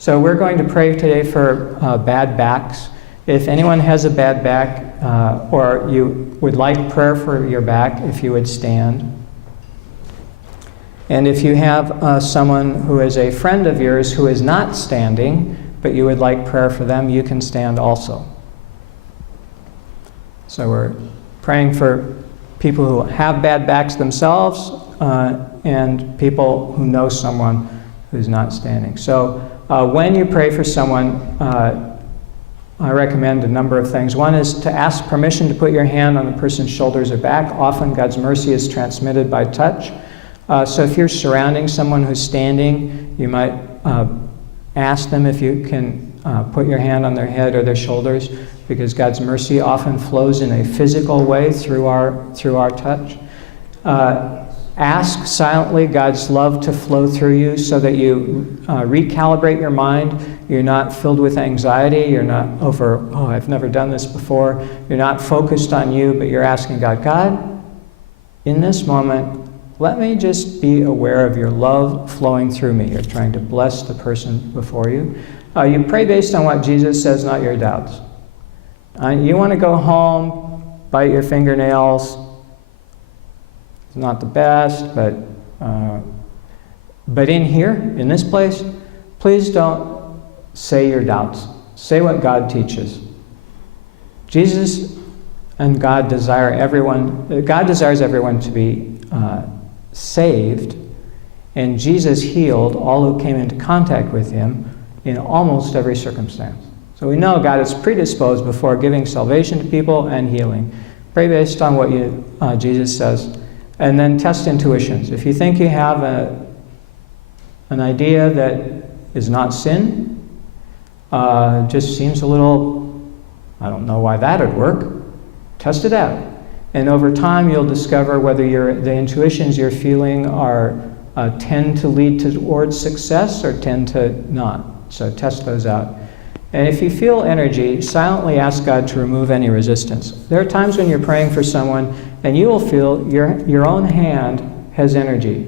So we're going to pray today for bad backs. If anyone has a bad back, or you would like prayer for your back, if you would stand. And if you have someone who is a friend of yours who is not standing, but you would like prayer for them, you can stand also. So we're praying for people who have bad backs themselves, and people who know someone who's not standing. So when you pray for someone, I recommend a number of things. One is to ask permission to put your hand on the person's shoulders or back. Often God's mercy is transmitted by touch. So if you're surrounding someone who's standing, you might ask them if you can put your hand on their head or their shoulders, because God's mercy often flows in a physical way through our touch. Ask silently God's love to flow through you so that you recalibrate your mind. You're not filled with anxiety. You're not over, oh, I've never done this before. You're not focused on you, but you're asking God, God, in this moment, let me just be aware of your love flowing through me. You're trying to bless the person before you. You pray based on what Jesus says, not your doubts. You want to go home, bite your fingernails. It's not the best, but in here, in this place, please don't say your doubts. Say what God teaches. Jesus and God desires everyone to be saved, and Jesus healed all who came into contact with him in almost every circumstance. So we know God is predisposed before giving salvation to people and healing. Pray based on what Jesus says. And then test intuitions. If you think you have an idea that is not sin, just seems a little, I don't know why that would work, test it out. And over time you'll discover whether the intuitions you're feeling tend to lead towards success or tend to not. So test those out. And if you feel energy, silently ask God to remove any resistance. There are times when you're praying for someone and you will feel your own hand has energy.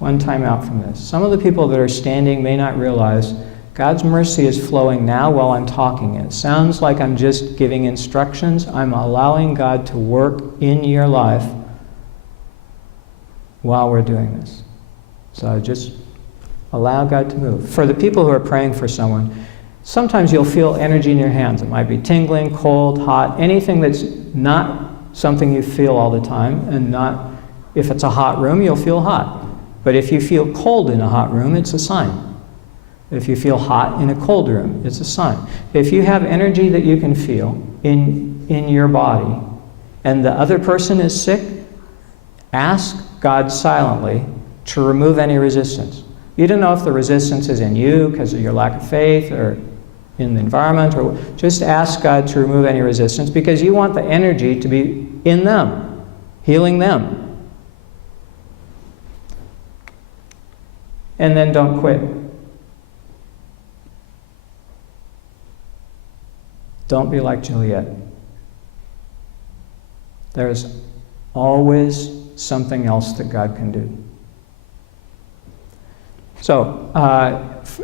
One time out from this. Some of the people that are standing may not realize God's mercy is flowing now while I'm talking. It sounds like I'm just giving instructions. I'm allowing God to work in your life while we're doing this. So just allow God to move. For the people who are praying for someone, sometimes you'll feel energy in your hands. It might be tingling, cold, hot, anything that's not something you feel all the time, and not, if it's a hot room, you'll feel hot. But if you feel cold in a hot room, it's a sign. If you feel hot in a cold room, it's a sign. If you have energy that you can feel in your body, and the other person is sick, ask God silently to remove any resistance. You don't know if the resistance is in you because of your lack of faith or in the environment, or just ask God to remove any resistance because you want the energy to be in them, healing them. And then don't quit. Don't be like Juliet. There's always something else that God can do. So,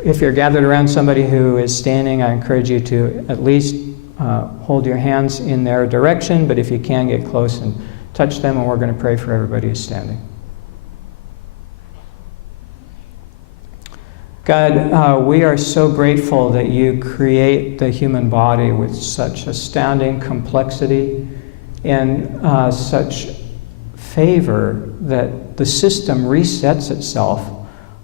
if you're gathered around somebody who is standing, I encourage you to at least hold your hands in their direction, but if you can, get close and touch them, and we're going to pray for everybody who's standing. God, we are so grateful that you create the human body with such astounding complexity and such favor that the system resets itself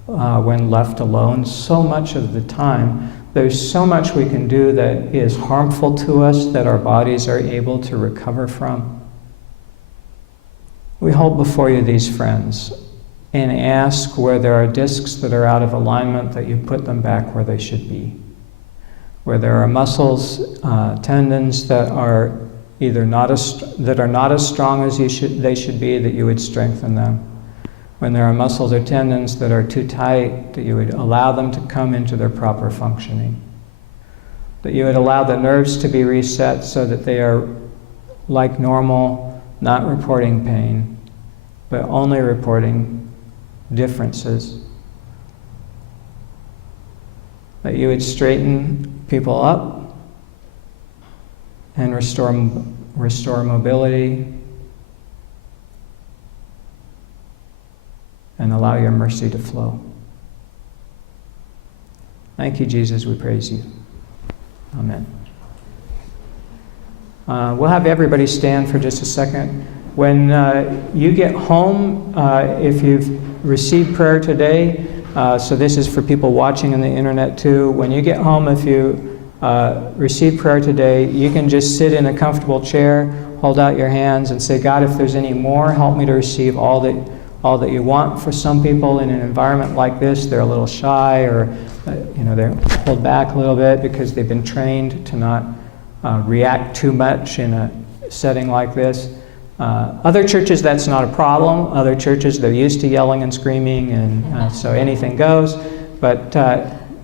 when left alone. So much of the time, there's so much we can do that is harmful to us that our bodies are able to recover from. We hold before you these friends and ask where there are discs that are out of alignment that you put them back where they should be. Where there are muscles, tendons that are either not as strong as they should be, that you would strengthen them. When there are muscles or tendons that are too tight, that you would allow them to come into their proper functioning. That you would allow the nerves to be reset so that they are like normal, not reporting pain, but only reporting differences. that you would straighten people up and restore mobility and allow your mercy to flow. Thank you, Jesus. We praise you. Amen. We'll have everybody stand for just a second. When you get home, if you've received prayer today, so this is for people watching on the internet too, when you get home, if you receive prayer today, you can just sit in a comfortable chair, hold out your hands and say, God, if there's any more, help me to receive all that you want. For some people in an environment like this, they're a little shy, or they're hold back a little bit because they've been trained to not react too much in a setting like this. Other churches, that's not a problem. Other churches, they're used to yelling and screaming, and so anything goes. But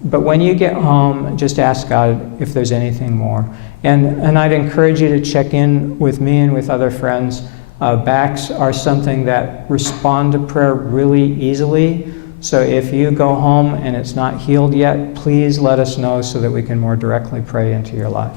when you get home, just ask God if there's anything more. And I'd encourage you to check in with me and with other friends. Backs are something that respond to prayer really easily. So if you go home and it's not healed yet, please let us know so that we can more directly pray into your life.